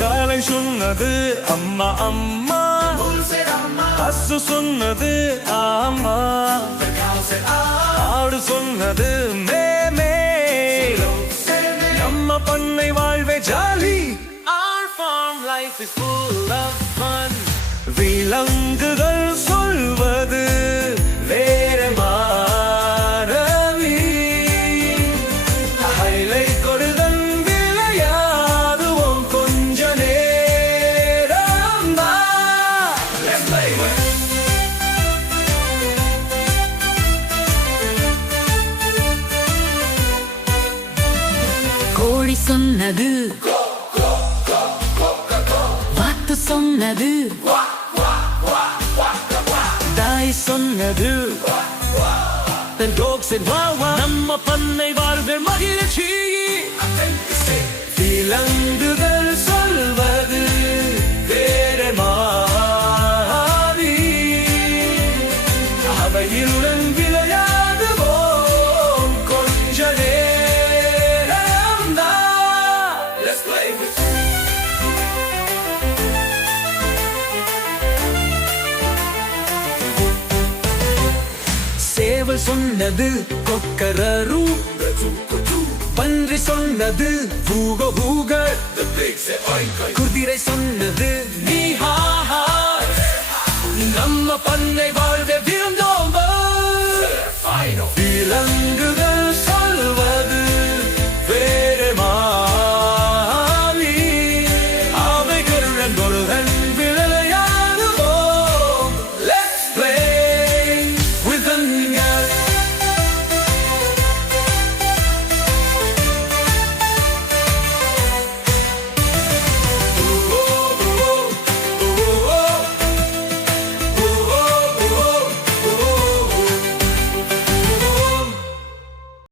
காலை சொன்னது அம்மா அம்மா, பசு சொன்னது ஆமா, ஆடு சொன்னது மே மே. நம்ம பண்ணை வாழ்வே jolly. Our farm life is full of fun. விலங்குகள் சொல்வது வேற மாறவி. ஹைலை கொடுதன் விளையாடுவோம் கொஞ்ச நேரம் தான். Let's play. கோழி சொன்னது, வாத்து சொன்னது, தாய் சொன்னது, then dog said wow wow. நம்ம பண்ணை வாழ்வில் மகிழ்ச்சி. விலங்குகள் சொல்வது வேற மாறி. அவையுடன் விளையாடுவோம் கொஞ்ச நேரம் தான். Let's play. சேவல் சொன்னது கொக்கரரு, பன்றி சொன்னது பூக பூக, குதிரை சொன்னது நீ ஹா ஹா. நம்ம பண்ணை வாழ்வே விருந்தோ